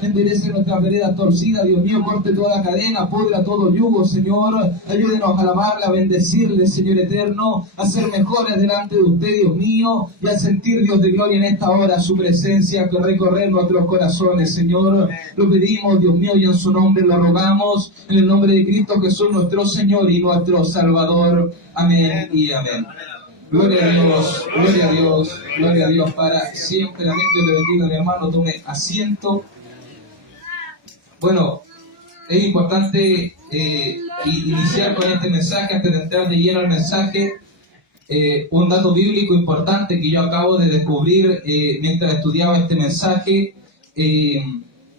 Enderece nuestra vereda torcida, Dios mío, corte toda la cadena, pudra todo yugo, Señor. Ayúdenos a alabarle, a bendecirle, Señor eterno, a ser mejores delante de usted, Dios mío, y a sentir, Dios de gloria, en esta hora su presencia, que recorrer nuestros corazones, Señor. Lo pedimos, Dios mío, y en su nombre lo rogamos, en el nombre de Cristo Jesús, nuestro Señor y nuestro Salvador. Amén y amén. Gloria a Dios, gloria a Dios, gloria a Dios para siempre. Amén. Dios le bendiga, mi hermano, tome asiento. Bueno, es importante iniciar con este mensaje antes de entrar de lleno al mensaje. Un dato bíblico importante que yo acabo de descubrir mientras estudiaba este mensaje, que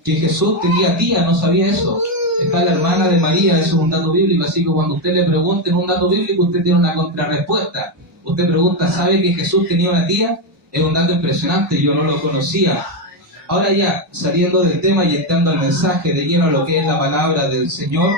Jesús tenía tía, no sabía eso. Está la hermana de María, eso es un dato bíblico, así que cuando usted le pregunten un dato bíblico, usted tiene una contrarrespuesta. Usted pregunta, ¿sabe que Jesús tenía una tía? Es un dato impresionante, yo no lo conocía. Ahora ya, saliendo del tema y entrando al mensaje de lleno a lo que es la palabra del Señor,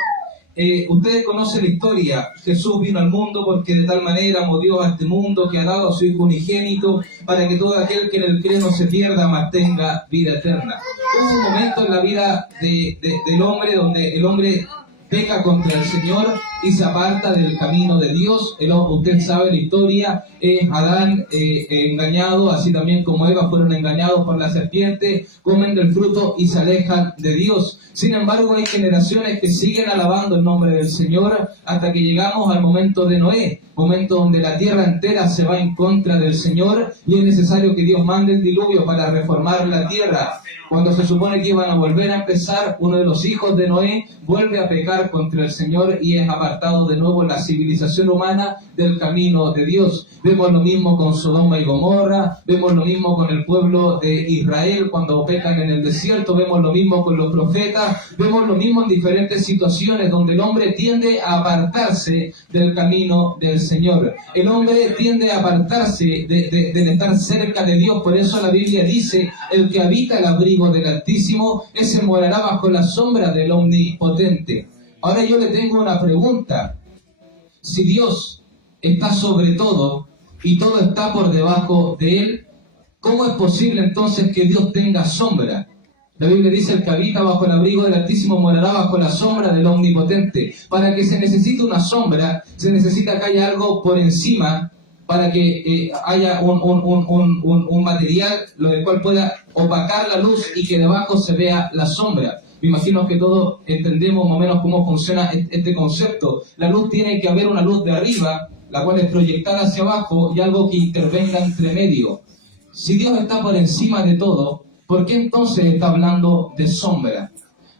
ustedes conocen la historia. Jesús vino al mundo porque de tal manera amó Dios a este mundo que ha dado a su Hijo unigénito para que todo aquel que en él cree no se pierda, mas tenga vida eterna. Hubo un momento en la vida del hombre donde el hombre peca contra el Señor y se aparta del camino de Dios. Usted sabe la historia, Adán engañado, así también como Eva fueron engañados por la serpiente, comen del fruto y se alejan de Dios. Sin embargo, hay generaciones que siguen alabando el nombre del Señor hasta que llegamos al momento de Noé, momento donde la tierra entera se va en contra del Señor y es necesario que Dios mande el diluvio para reformar la tierra. Cuando se supone que iban a volver a empezar, uno de los hijos de Noé vuelve a pecar contra el Señor y es apartado de nuevo la civilización humana del camino de Dios. Vemos lo mismo con Sodoma y Gomorra, vemos lo mismo con el pueblo de Israel cuando pecan en el desierto, vemos lo mismo con los profetas, vemos lo mismo en diferentes situaciones donde el hombre tiende a apartarse del camino del Señor. El hombre tiende a apartarse de estar cerca de Dios, por eso la Biblia dice, el que habita el abrigo del Altísimo, ese morará bajo la sombra del Omnipotente. Ahora yo le tengo una pregunta. Si Dios está sobre todo y todo está por debajo de Él, ¿cómo es posible entonces que Dios tenga sombra? La Biblia dice, el que habita bajo el abrigo del Altísimo morará bajo la sombra del Omnipotente. Para que se necesite una sombra, se necesita que haya algo por encima, para que haya un material lo del cual pueda opacar la luz y que debajo se vea la sombra. Me imagino que todos entendemos más o menos cómo funciona este concepto. La luz tiene que haber una luz de arriba, la cual es proyectada hacia abajo, y algo que intervenga entre medio. Si Dios está por encima de todo, ¿por qué entonces está hablando de sombra?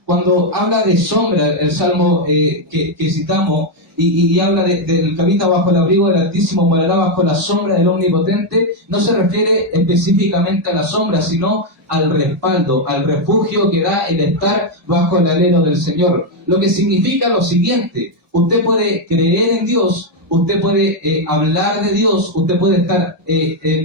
Cuando habla de sombra, el salmo que citamos, y habla del que habita bajo el abrigo del Altísimo morará bajo la sombra del Omnipotente, no se refiere específicamente a la sombra, sino al respaldo, al refugio que da el estar bajo el alero del Señor. Lo que significa lo siguiente: usted puede creer en Dios, usted puede hablar de Dios, usted puede estar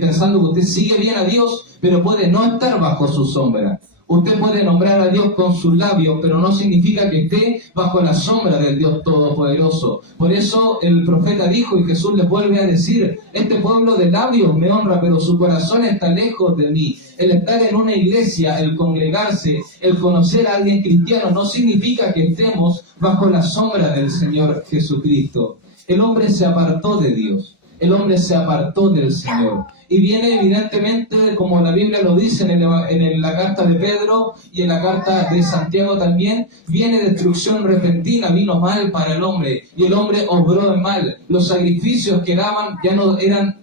pensando que usted sigue bien a Dios, pero puede no estar bajo su sombra. Usted puede nombrar a Dios con sus labios, pero no significa que esté bajo la sombra del Dios Todopoderoso. Por eso el profeta dijo, y Jesús le vuelve a decir, este pueblo de labios me honra, pero su corazón está lejos de mí. El estar en una iglesia, el congregarse, el conocer a alguien cristiano, no significa que estemos bajo la sombra del Señor Jesucristo. El hombre se apartó de Dios. El hombre se apartó del Señor. Y viene evidentemente, como la Biblia lo dice en la carta de Pedro y en la carta de Santiago también, viene destrucción repentina, vino mal para el hombre, y el hombre obró en mal. Los sacrificios que daban ya no eran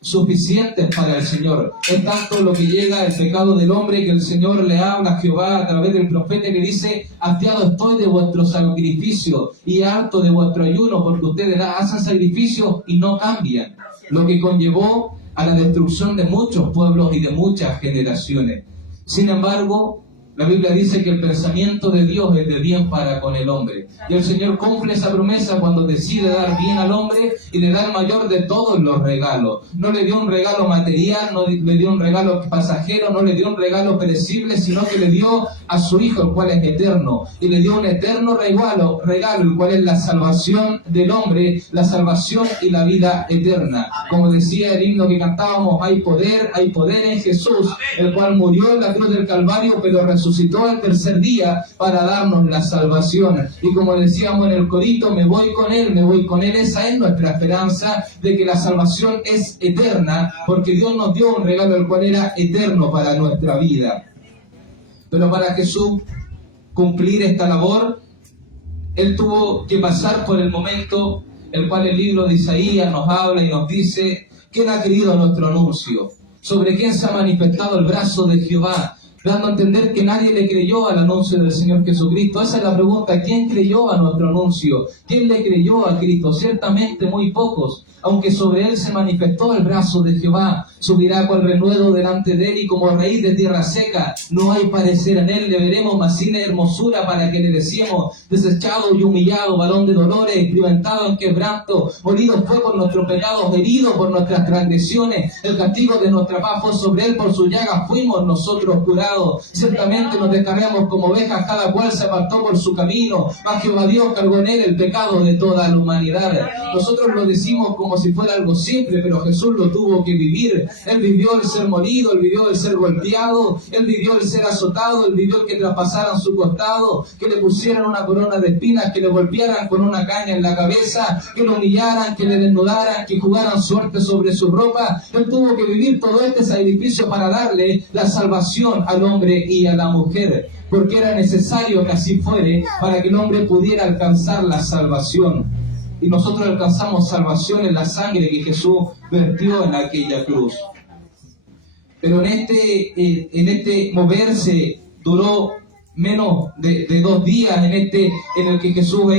suficientes para el Señor. Es tanto lo que llega el pecado del hombre que el Señor le habla a Jehová a través del profeta que dice, hastiado estoy de vuestro sacrificio y harto de vuestro ayuno, porque ustedes hacen sacrificios y no cambian, lo que conllevó a la destrucción de muchos pueblos y de muchas generaciones. Sin embargo, La Biblia dice que el pensamiento de Dios es de bien para con el hombre. Y el Señor cumple esa promesa cuando decide dar bien al hombre y le da el mayor de todos los regalos. No le dio un regalo material, no le dio un regalo pasajero, no le dio un regalo perecible, sino que le dio a su Hijo, el cual es eterno. Y le dio un eterno regalo, el cual es la salvación del hombre, la salvación y la vida eterna. Como decía el himno que cantábamos, hay poder en Jesús, el cual murió en la cruz del Calvario, pero resucitó el tercer día para darnos la salvación. Y como decíamos en el corito, me voy con Él. Esa es nuestra esperanza de que la salvación es eterna, porque Dios nos dio un regalo el cual era eterno para nuestra vida. Pero para Jesús cumplir esta labor, Él tuvo que pasar por el momento el cual el libro de Isaías nos habla y nos dice: ¿quién ha creído nuestro anuncio? ¿Sobre quién se ha manifestado el brazo de Jehová? Dando a entender que nadie le creyó al anuncio del Señor Jesucristo. Esa es la pregunta: ¿quién creyó a nuestro anuncio? ¿Quién le creyó a Cristo? Ciertamente muy pocos. Aunque sobre él se manifestó el brazo de Jehová, subirá cual renuevo delante de él y como raíz de tierra seca. No hay parecer en él, le veremos más sin hermosura para que le decíamos: desechado y humillado, varón de dolores, experimentado en quebranto, molido fue por nuestros pecados, herido por nuestras transgresiones. El castigo de nuestra paz fue sobre él, por su llaga fuimos nosotros curados. Ciertamente nos descarriamos como ovejas, cada cual se apartó por su camino, mas Jehová Dios cargó en él el pecado de toda la humanidad. Nosotros lo decimos como si fuera algo simple, pero Jesús lo tuvo que vivir. Él vivió el ser molido, él vivió el ser golpeado, él vivió el ser azotado, él vivió el que traspasaran su costado, que le pusieran una corona de espinas, que le golpearan con una caña en la cabeza, que lo humillaran, que le desnudaran, que jugaran suerte sobre su ropa. Él tuvo que vivir todo este sacrificio para darle la salvación al hombre y a la mujer, porque era necesario que así fuere para que el hombre pudiera alcanzar la salvación. Y nosotros alcanzamos salvación en la sangre que Jesús vertió en aquella cruz. Pero en este moverse duró menos de 2 días, en el que Jesús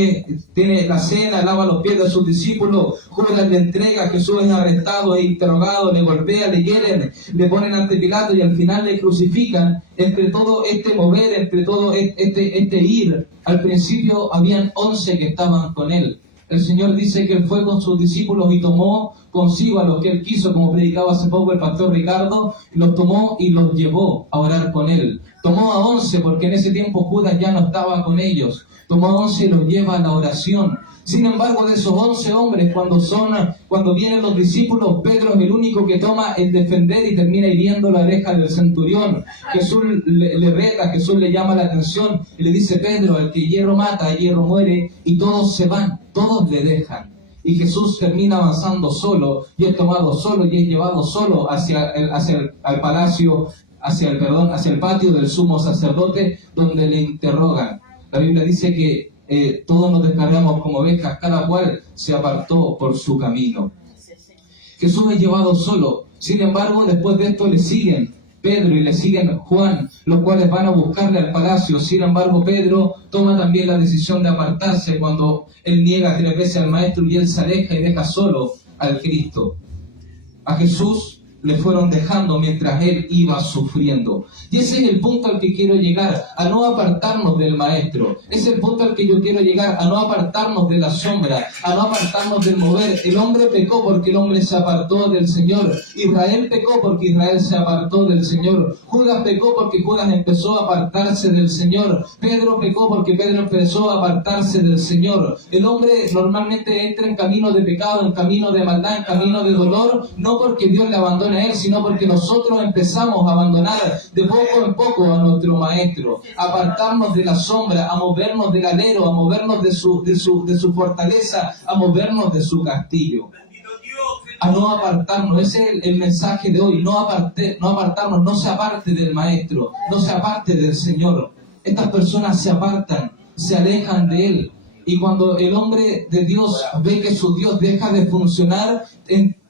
tiene la cena, lava los pies de sus discípulos, Judas le entrega, Jesús es arrestado, es interrogado, le golpean, le hieren, le ponen ante Pilato y al final le crucifican. Entre todo este mover, entre todo este ir, al principio habían 11 que estaban con él. El Señor dice que Él fue con sus discípulos y tomó consigo a los que Él quiso, como predicaba hace poco el pastor Ricardo, los tomó y los llevó a orar con Él. Tomó a 11 porque en ese tiempo Judas ya no estaba con ellos. Tomó a 11 y los lleva a la oración. Sin embargo, de esos 11 hombres, cuando vienen los discípulos, Pedro es el único que toma el defender y termina hiriendo la oreja del centurión. Jesús le reta, Jesús le llama la atención y le dice: Pedro, el que hierro mata, hierro muere, y todos se van, todos le dejan. Y Jesús termina avanzando solo, y es tomado solo, y es llevado solo hacia el palacio, hacia el patio del sumo sacerdote, donde le interrogan. La Biblia dice que todos nos descargamos como ovejas, cada cual se apartó por su camino. Jesús es llevado solo. Sin embargo, después de esto le siguen Pedro y le siguen Juan, los cuales van a buscarle al palacio. Sin embargo, Pedro toma también la decisión de apartarse cuando él niega 3 veces al Maestro y él se aleja y deja solo al Cristo. A Jesús le fueron dejando mientras él iba sufriendo. Y ese es el punto al que quiero llegar, a no apartarnos del Maestro. Ese es el punto al que yo quiero llegar, a no apartarnos de la sombra, a no apartarnos del mover. El hombre pecó porque el hombre se apartó del Señor. Israel pecó porque Israel se apartó del Señor. Judas pecó porque Judas empezó a apartarse del Señor. Pedro pecó porque Pedro empezó a apartarse del Señor. El hombre normalmente entra en camino de pecado, en camino de maldad, en camino de dolor, no porque Dios le abandone a él, sino porque nosotros empezamos a abandonar de poco en poco a nuestro Maestro, a apartarnos de la sombra, a movernos del alero, a movernos de su fortaleza, a movernos de su castillo. A no apartarnos, ese es el mensaje de hoy, no apartarnos, no se aparte del Maestro, no se aparte del Señor. Estas personas se apartan, se alejan de Él. Y cuando el hombre de Dios ve que su Dios deja de funcionar,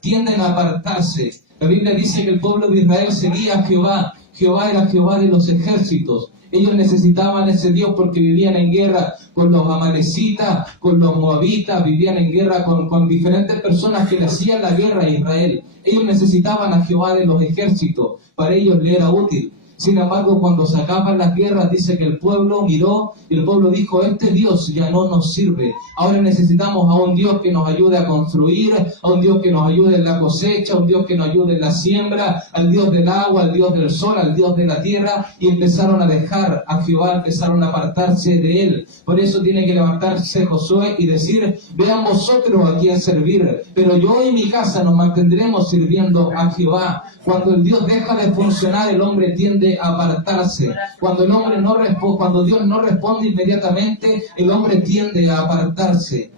tienden a apartarse. La Biblia dice que el pueblo de Israel seguía a Jehová. Jehová era Jehová de los ejércitos. Ellos necesitaban ese Dios porque vivían en guerra con los amalecitas, con los moabitas, vivían en guerra con diferentes personas que le hacían la guerra a Israel. Ellos necesitaban a Jehová de los ejércitos. Para ellos le era útil. Sin embargo, cuando se acaban las guerras, dice que el pueblo miró y el pueblo dijo, este Dios ya no nos sirve. Ahora necesitamos a un Dios que nos ayude a construir, a un Dios que nos ayude en la cosecha, a un Dios que nos ayude en la siembra, al Dios del agua, al Dios del sol, al Dios de la tierra, y empezaron a dejar a Jehová, empezaron a apartarse de él. Por eso tiene que levantarse Josué y decir, vean vosotros a quién servir, pero yo y mi casa nos mantendremos sirviendo a Jehová. Cuando el Dios deja de funcionar, el hombre tiende a apartarse. Cuando el hombre no responde, cuando Dios no responde inmediatamente, el hombre tiende a apartarse.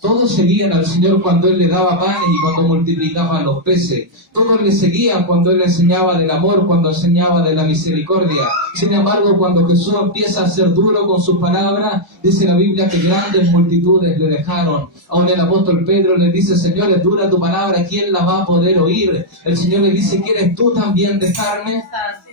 Todos seguían al Señor cuando Él le daba panes y cuando multiplicaba los peces. Todos le seguían cuando Él enseñaba del amor, cuando enseñaba de la misericordia. Sin embargo, cuando Jesús empieza a ser duro con sus palabras, dice la Biblia que grandes multitudes le dejaron. Aún el apóstol Pedro le dice, Señor, es dura tu palabra, ¿quién la va a poder oír? El Señor le dice, ¿quieres tú también dejarme?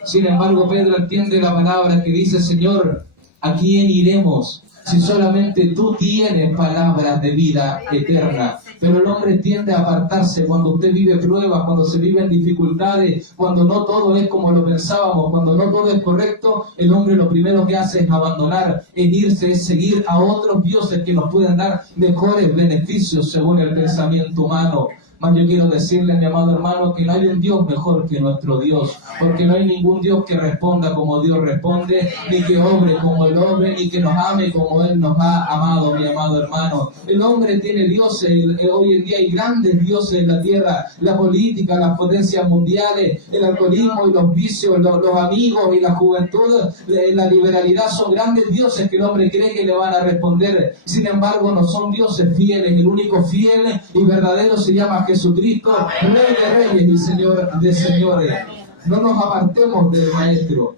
Sin embargo, Pedro entiende la palabra que dice, Señor, ¿a quién iremos? Si solamente tú tienes palabras de vida eterna. Pero el hombre tiende a apartarse cuando usted vive pruebas, cuando se viven dificultades, cuando no todo es como lo pensábamos, cuando no todo es correcto, el hombre lo primero que hace es abandonar, es irse, es seguir a otros dioses que nos pueden dar mejores beneficios según el pensamiento humano. Mas yo quiero decirle, mi amado hermano, que no hay un Dios mejor que nuestro Dios, porque no hay ningún Dios que responda como Dios responde, ni que obre como Él obre, ni que nos ame como Él nos ha amado, mi amado hermano. El hombre tiene dioses, hoy en día hay grandes dioses en la tierra, la política, las potencias mundiales, el alcoholismo y los vicios, los amigos y la juventud, la liberalidad son grandes dioses que el hombre cree que le van a responder. Sin embargo, no son dioses fieles, el único fiel y verdadero se llama Jesucristo, Rey de Reyes y Señor de Señores. No nos apartemos del Maestro.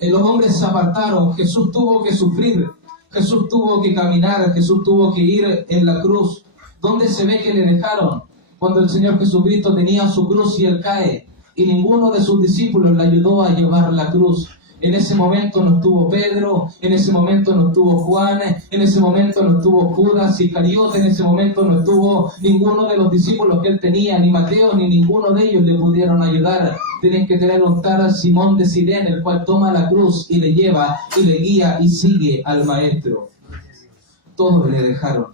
Los hombres se apartaron, Jesús tuvo que sufrir, Jesús tuvo que caminar, Jesús tuvo que ir en la cruz. ¿Dónde se ve que le dejaron? Cuando el Señor Jesucristo tenía su cruz y Él cae, y ninguno de sus discípulos le ayudó a llevar la cruz. En ese momento no estuvo Pedro, en ese momento no estuvo Juan, en ese momento no estuvo Judas Iscariote, en ese momento no estuvo ninguno de los discípulos que él tenía, ni Mateo, ni ninguno de ellos le pudieron ayudar. Tienen que tener un tal Simón de Sirene, el cual toma la cruz y le lleva y le guía y sigue al Maestro. Todos le dejaron.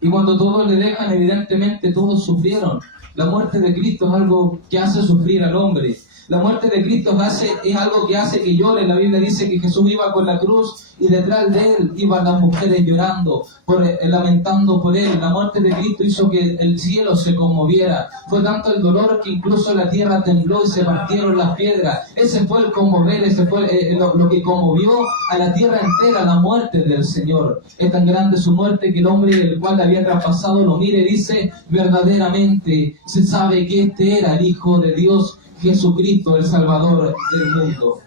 Y cuando todos le dejan, evidentemente todos sufrieron. La muerte de Cristo es algo que hace sufrir al hombre. La muerte de Cristo es algo que hace que llore. La Biblia dice que Jesús iba con la cruz y detrás de él iban las mujeres llorando, lamentando por él. La muerte de Cristo hizo que el cielo se conmoviera. Fue tanto el dolor que incluso la tierra tembló y se partieron las piedras. Ese fue el conmover, ese fue lo que conmovió a la tierra entera, la muerte del Señor. Es tan grande su muerte que el hombre el cual le había traspasado lo mira y dice, verdaderamente se sabe que este era el Hijo de Dios, Jesucristo, el Salvador del mundo.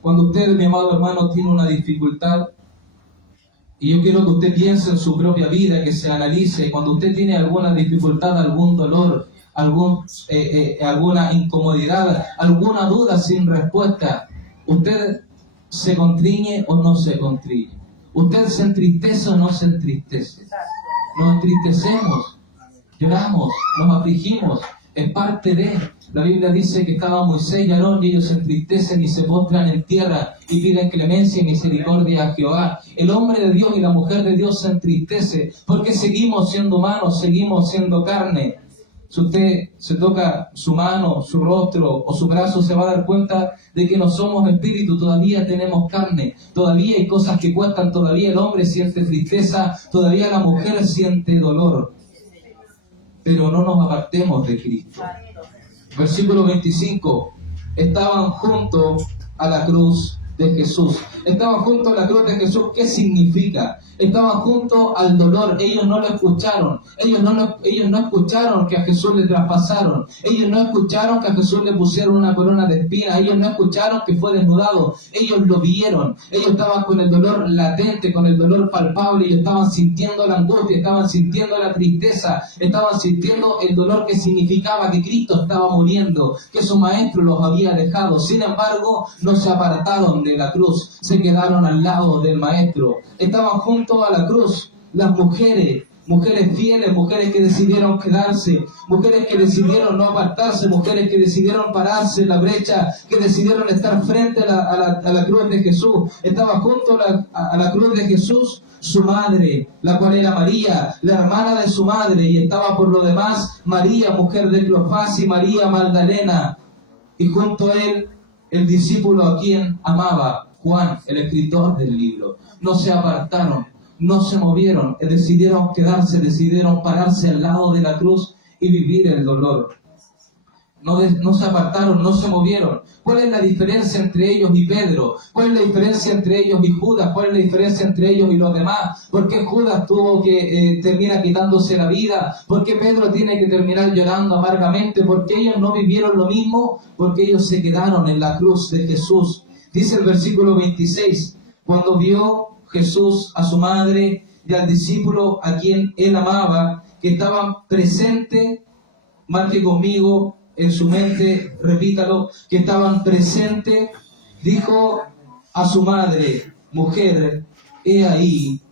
Cuando usted, mi amado hermano, tiene una dificultad, y yo quiero que usted piense en su propia vida, que se analice, cuando usted tiene alguna dificultad, algún dolor, alguna incomodidad, alguna duda sin respuesta, ¿usted se contriñe o no se contriñe? ¿Usted se entristece o no se entristece? Nos entristecemos, lloramos, nos afligimos, es parte de... La Biblia dice que estaba Moisés y Aarón y ellos se entristecen y se postran en tierra y piden clemencia y misericordia a Jehová. El hombre de Dios y la mujer de Dios se entristece porque seguimos siendo humanos, seguimos siendo carne. Si usted se toca su mano, su rostro o su brazo, se va a dar cuenta de que no somos espíritu, todavía tenemos carne, todavía hay cosas que cuestan, todavía el hombre siente tristeza, todavía la mujer siente dolor. Pero no nos apartemos de Cristo. Versículo 25. Estaban junto a la cruz de Jesús. Estaban junto a la cruz de Jesús. ¿Qué significa? Estaban junto al dolor. Ellos no lo escucharon. Ellos no escucharon que a Jesús le traspasaron. Ellos no escucharon que a Jesús le pusieron una corona de espinas. Ellos no escucharon que fue desnudado. Ellos lo vieron. Ellos estaban con el dolor latente, con el dolor palpable. Ellos estaban sintiendo la angustia, estaban sintiendo la tristeza, estaban sintiendo el dolor que significaba que Cristo estaba muriendo, que su maestro los había dejado. Sin embargo, no se apartaron de la cruz, se quedaron al lado del maestro. Estaban junto a la cruz las mujeres mujeres fieles, mujeres que decidieron quedarse, mujeres que decidieron no apartarse, mujeres que decidieron pararse en la brecha, que decidieron estar frente a la cruz de Jesús. Estaba junto a la cruz de Jesús su madre, la cual era María, la hermana de su madre, y estaba por lo demás María, mujer de Cleofás, y María Magdalena, y junto a él el discípulo a quien amaba, Juan, el escritor del libro. No se apartaron, no se movieron, decidieron quedarse, decidieron pararse al lado de la cruz y vivir el dolor. No se apartaron, no se movieron. ¿Cuál es la diferencia entre ellos y Pedro? ¿Cuál es la diferencia entre ellos y Judas? ¿Cuál es la diferencia entre ellos y los demás? ¿Por qué Judas tuvo que terminar quitándose la vida? ¿Por qué Pedro tiene que terminar llorando amargamente? ¿Por qué ellos no vivieron lo mismo? Porque ellos se quedaron en la cruz de Jesús. Dice el versículo 26, cuando vio Jesús a su madre y al discípulo a quien él amaba, que estaban presentes, marque conmigo en su mente, repítalo, que estaban presentes, dijo a su madre, mujer, he ahí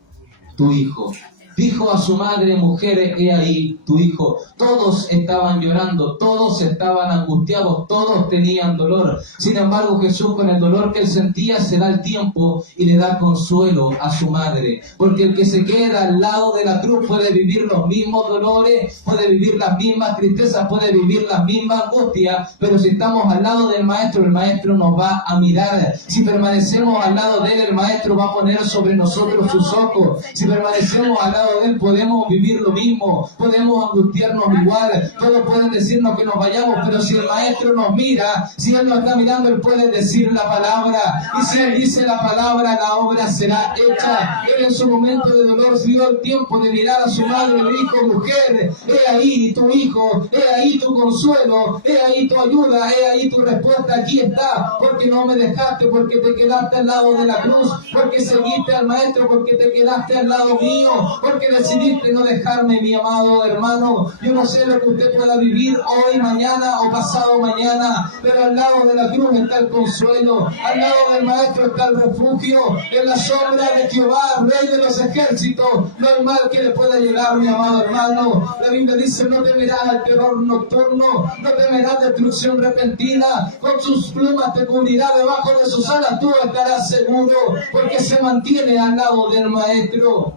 tu hijo. Dijo a su madre, mujer, he ahí tu hijo. Todos estaban llorando, todos estaban angustiados, todos tenían dolor. Sin embargo, Jesús, con el dolor que él sentía, se da el tiempo y le da consuelo a su madre. Porque el que se queda al lado de la cruz puede vivir los mismos dolores, puede vivir las mismas tristezas, puede vivir las mismas angustias, pero si estamos al lado del Maestro, el Maestro nos va a mirar. Si permanecemos al lado de él, el Maestro va a poner sobre nosotros sus ojos. Si permanecemos al lado de él, podemos vivir lo mismo, podemos angustiarnos igual, todos pueden decirnos que nos vayamos, pero si el Maestro nos mira, si él nos está mirando, él puede decir la palabra, y si él dice la palabra, la obra será hecha. Él en su momento de dolor se dio el tiempo de mirar a su madre y le dijo, mujer, he ahí tu hijo, he ahí tu consuelo, he ahí tu ayuda, he ahí tu respuesta, aquí está, porque no me dejaste, porque te quedaste al lado de la cruz, porque seguiste al Maestro, porque te quedaste al lado mío, porque decidiste no dejarme, mi amado hermano. Yo no sé lo que usted pueda vivir hoy, mañana o pasado mañana, pero al lado de la cruz está el consuelo, al lado del Maestro está el refugio, en la sombra de Jehová, Rey de los ejércitos, no hay mal que le pueda llegar, mi amado hermano. La Biblia dice, no temerás al terror nocturno, no temerás destrucción repentina, con sus plumas te cubrirá, debajo de sus alas tú estarás seguro, porque se mantiene al lado del Maestro.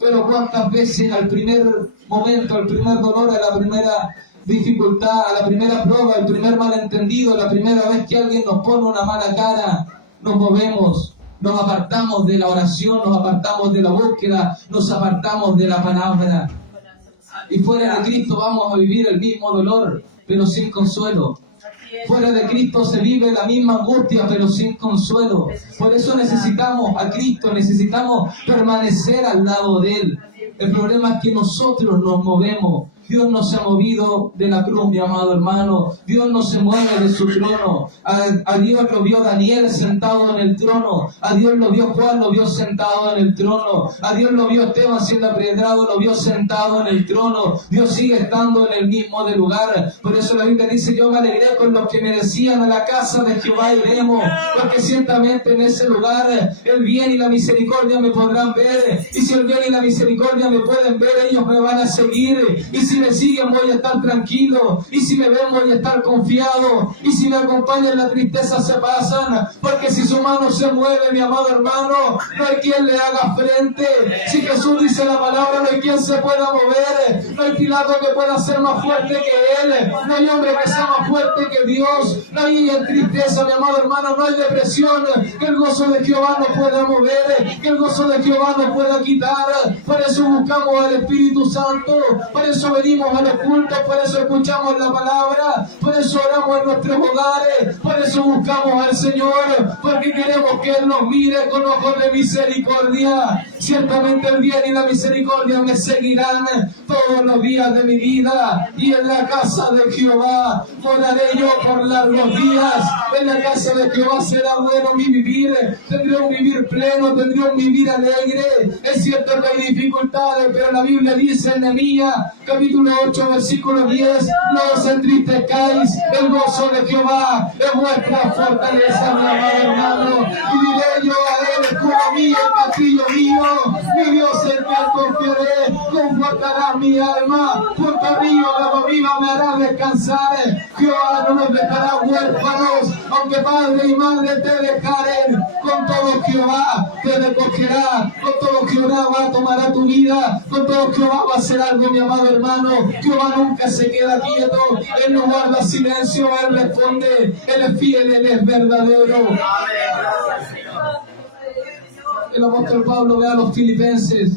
Pero cuántas veces al primer momento, al primer dolor, a la primera dificultad, a la primera prueba, al primer malentendido, la primera vez que alguien nos pone una mala cara, nos movemos, nos apartamos de la oración, nos apartamos de la búsqueda, nos apartamos de la palabra. Y fuera de Cristo vamos a vivir el mismo dolor, pero sin consuelo. Fuera de Cristo se vive la misma angustia, pero sin consuelo. Por eso necesitamos a Cristo, necesitamos permanecer al lado de Él. El problema es que nosotros nos movemos. Dios no se ha movido de la cruz, mi amado hermano. Dios no se mueve de su trono. A Dios lo vio Daniel sentado en el trono. A Dios lo vio Juan, lo vio sentado en el trono. A Dios lo vio Esteban siendo apedreado, lo vio sentado en el trono. Dios sigue estando en el mismo lugar. Por eso la Biblia dice, yo me alegré con los que me decían, a la casa de Jehová iremos, porque ciertamente en ese lugar el bien y la misericordia me podrán ver. Y si el bien y la misericordia me pueden ver, ellos me van a seguir. Y si me siguen voy a estar tranquilo, y si me ven voy a estar confiado, y si me acompañan la tristeza se pasan, porque si su mano se mueve, mi amado hermano, no hay quien le haga frente. Si Jesús dice la palabra, no hay quien se pueda mover, no hay Pilato que pueda ser más fuerte que Él, no hay hombre que sea más fuerte que Dios, no hay tristeza, mi amado hermano, no hay depresión que el gozo de Jehová no pueda mover, que el gozo de Jehová no pueda quitar. Por eso buscamos al Espíritu Santo, por eso venimos a los cultos, por eso escuchamos la palabra, por eso oramos en nuestros hogares, por eso buscamos al Señor, porque queremos que Él nos mire con ojos de misericordia. Ciertamente el bien y la misericordia me seguirán todos los días de mi vida, y en la casa de Jehová moraré yo por largos días. En la casa de Jehová será bueno mi vivir, tendré un vivir pleno, tendré un vivir alegre. Es cierto que hay dificultades, pero la Biblia dice en Nehemías capítulo 8 versículo 10, no os entristezcáis, el gozo de Jehová es vuestra fortaleza, mi amado hermano. Y diré yo a Él, escudo mío, castillo mío, mi Dios en quien confiaré, conforme Levantará mi alma, junto a río de agua viva me hará descansar. Jehová no nos dejará huérfanos, aunque padre y madre te dejaren. Con todo Jehová te recogerá, con todo Jehová tomará tu vida, con todo Jehová va a hacer algo, mi amado hermano. Jehová nunca se queda quieto, Él no guarda silencio, Él responde, Él es fiel, Él es verdadero. El apóstol Pablo ve a los filipenses,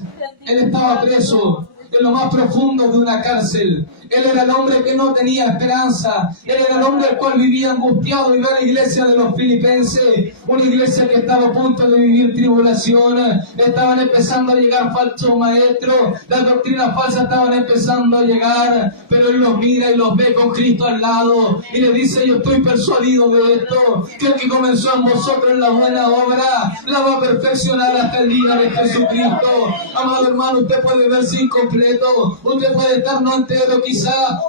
él estaba preso en lo más profundo de una cárcel. Él era el hombre que no tenía esperanza. Él era el hombre el cual vivía angustiado, y ve a la iglesia de los filipenses, una iglesia que estaba a punto de vivir tribulación. Estaban empezando a llegar falsos maestros, las doctrinas falsas estaban empezando a llegar, pero él los mira y los ve con Cristo al lado y le dice: yo estoy persuadido de esto, que el que comenzó en vosotros la buena obra la va a perfeccionar hasta el día de Jesucristo. Amado hermano, usted puede verse incompleto, usted puede estar no entero,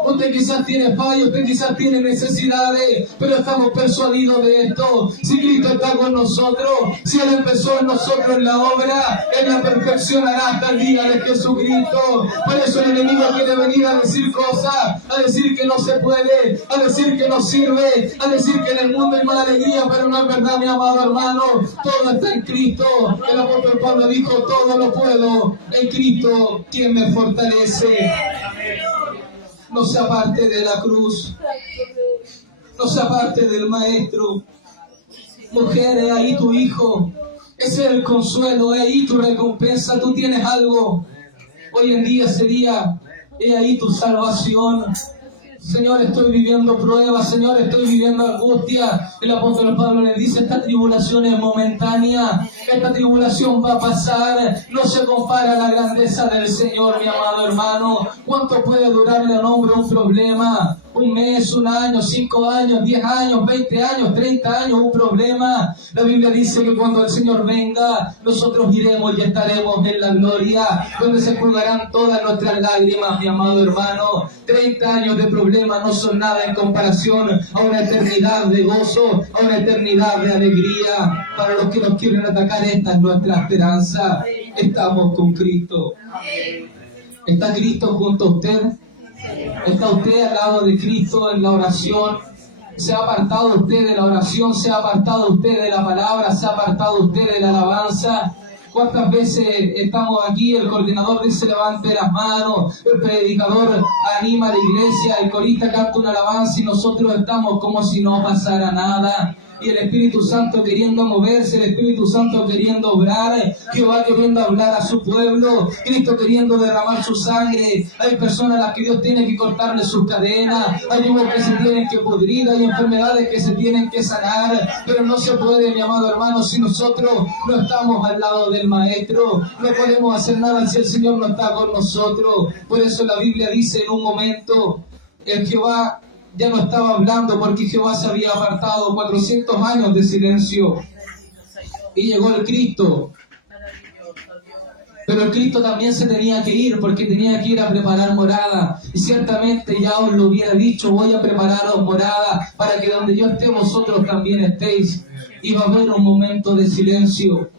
usted quizás tiene fallos, usted quizás tiene necesidades, pero estamos persuadidos de esto: si Cristo está con nosotros, si Él empezó en nosotros en la obra, Él la perfeccionará hasta el día de Jesucristo. Por eso el enemigo quiere venir a decir cosas, a decir que no se puede, a decir que no sirve, a decir que en el mundo hay mala alegría, pero no es verdad, mi amado hermano. Todo está en Cristo. El apóstol Pablo dijo: todo lo puedo en Cristo quien me fortalece. No se aparte de la cruz, no se aparte del Maestro. Mujer, he ahí tu hijo, ese es el consuelo, he ahí tu recompensa. Tú tienes algo. Hoy en día sería: he ahí tu salvación. Señor, estoy viviendo pruebas, Señor, estoy viviendo angustia. El apóstol Pablo le dice: esta tribulación es momentánea, esta tribulación va a pasar, no se compara a la grandeza del Señor, mi amado hermano. ¿Cuánto puede durarle a un hombre un problema? Un mes, un año, 5 años, 10 años, 20 años, 30 años, un problema. La Biblia dice que cuando el Señor venga, nosotros iremos y estaremos en la gloria, donde se enjugarán todas nuestras lágrimas, mi amado hermano. 30 años de problemas no son nada en comparación a una eternidad de gozo, a una eternidad de alegría. Para los que nos quieren atacar, esta es nuestra esperanza. Estamos con Cristo. ¿Está Cristo junto a usted? ¿Está usted al lado de Cristo en la oración? ¿Se ha apartado usted de la oración? ¿Se ha apartado usted de la palabra? ¿Se ha apartado usted de la alabanza? ¿Cuántas veces estamos aquí, el coordinador dice: levante las manos, el predicador anima a la iglesia, el corista canta una alabanza, y nosotros estamos como si no pasara nada? Y el Espíritu Santo queriendo moverse, el Espíritu Santo queriendo obrar, Jehová queriendo hablar a su pueblo, Cristo queriendo derramar su sangre. Hay personas a las que Dios tiene que cortarle sus cadenas, hay hijos que se tienen que pudrir, hay enfermedades que se tienen que sanar, pero no se puede, mi amado hermano, si nosotros no estamos al lado del Maestro. No podemos hacer nada si el Señor no está con nosotros. Por eso la Biblia dice: en un momento el Jehová ya no estaba hablando, porque Jehová se había apartado, 400 años de silencio, y llegó el Cristo. Pero el Cristo también se tenía que ir, porque tenía que ir a preparar morada. Y ciertamente ya os lo hubiera dicho: voy a prepararos morada, para que donde yo esté vosotros también estéis. Iba a haber un momento de silencio,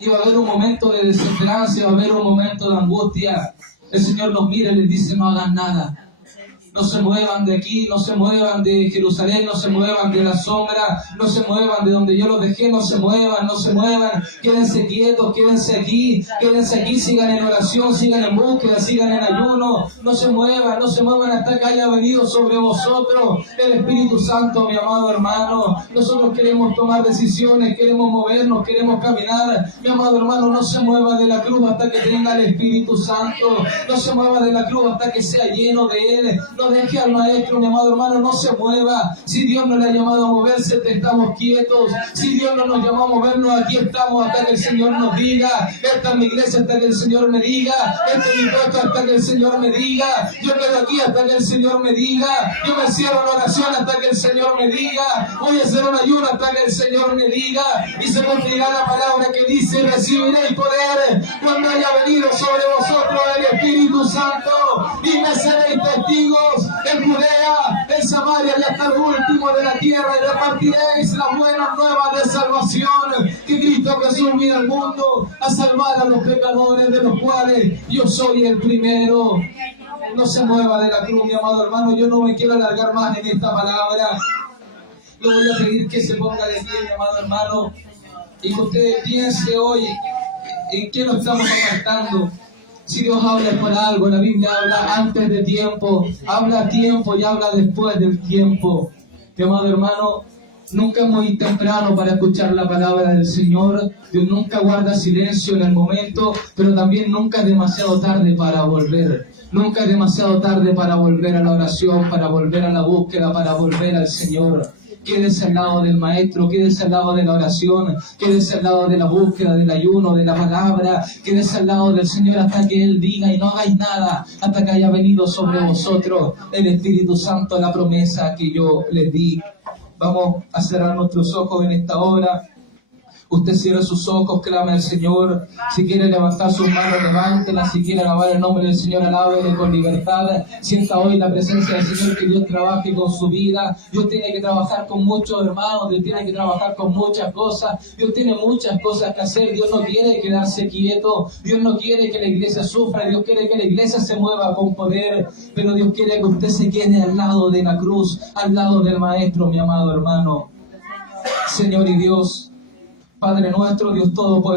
iba a haber un momento de desesperanza, iba a haber un momento de angustia. El Señor los mira y les dice: no hagan nada. No se muevan de aquí, no se muevan de Jerusalén, no se muevan de la sombra, no se muevan de donde yo los dejé, no se muevan, no se muevan. Quédense quietos, quédense aquí, sigan en oración, sigan en búsqueda, sigan en ayuno. No se muevan hasta que haya venido sobre vosotros el Espíritu Santo, mi amado hermano. Nosotros queremos tomar decisiones, queremos movernos, queremos caminar. Mi amado hermano, no se mueva de la cruz hasta que tenga el Espíritu Santo. No se mueva de la cruz hasta que sea lleno de Él. No deje al Maestro, mi amado hermano, no se mueva. Si Dios no le ha llamado a moverse, estamos quietos. Si Dios no nos llamó a movernos, aquí estamos hasta que el Señor nos diga. Esta es mi iglesia hasta que el Señor me diga. Este es mi puesto hasta que el Señor me diga. Yo quedo aquí hasta que el Señor me diga. Yo me cierro en oración hasta que el Señor me diga. Voy a hacer un ayuno hasta que el Señor me diga. Y se cumplirá la palabra que dice: recibiréis poder cuando haya venido sobre vosotros el Espíritu Santo, y me seréis testigos en Judea, en Samaria y hasta el último de la tierra, y repartiréis las buenas nuevas de salvación, que Cristo Jesús vino al mundo a salvar a los pecadores, de los cuales yo soy el primero. No se mueva de la cruz, mi amado hermano. Yo no me quiero alargar más en esta palabra. Le voy a pedir que se ponga de pie, mi amado hermano, y que usted piense hoy en qué nos estamos apartando. Si Dios habla por algo, la Biblia habla antes de tiempo, habla a tiempo y habla después del tiempo. Mi amado hermano, nunca es muy temprano para escuchar la palabra del Señor. Dios nunca guarda silencio en el momento, pero también nunca es demasiado tarde para volver. Nunca es demasiado tarde para volver a la oración, para volver a la búsqueda, para volver al Señor. Quédese al lado del Maestro, quédese al lado de la oración, quédese al lado de la búsqueda, del ayuno, de la palabra, quédese al lado del Señor hasta que Él diga, y no hagáis nada hasta que haya venido sobre vosotros el Espíritu Santo, la promesa que yo les di. Vamos a cerrar nuestros ojos en esta hora. Usted cierra sus ojos, clama al Señor. Si quiere levantar sus manos, levántela. Si quiere alabar el nombre del Señor, alábele con libertad. Sienta hoy la presencia del Señor, que Dios trabaje con su vida. Dios tiene que trabajar con muchos hermanos. Dios tiene que trabajar con muchas cosas. Dios tiene muchas cosas que hacer. Dios no quiere quedarse quieto. Dios no quiere que la iglesia sufra. Dios quiere que la iglesia se mueva con poder. Pero Dios quiere que usted se quede al lado de la cruz, al lado del Maestro, mi amado hermano. Señor y Dios, Padre nuestro, Dios Todopoderoso.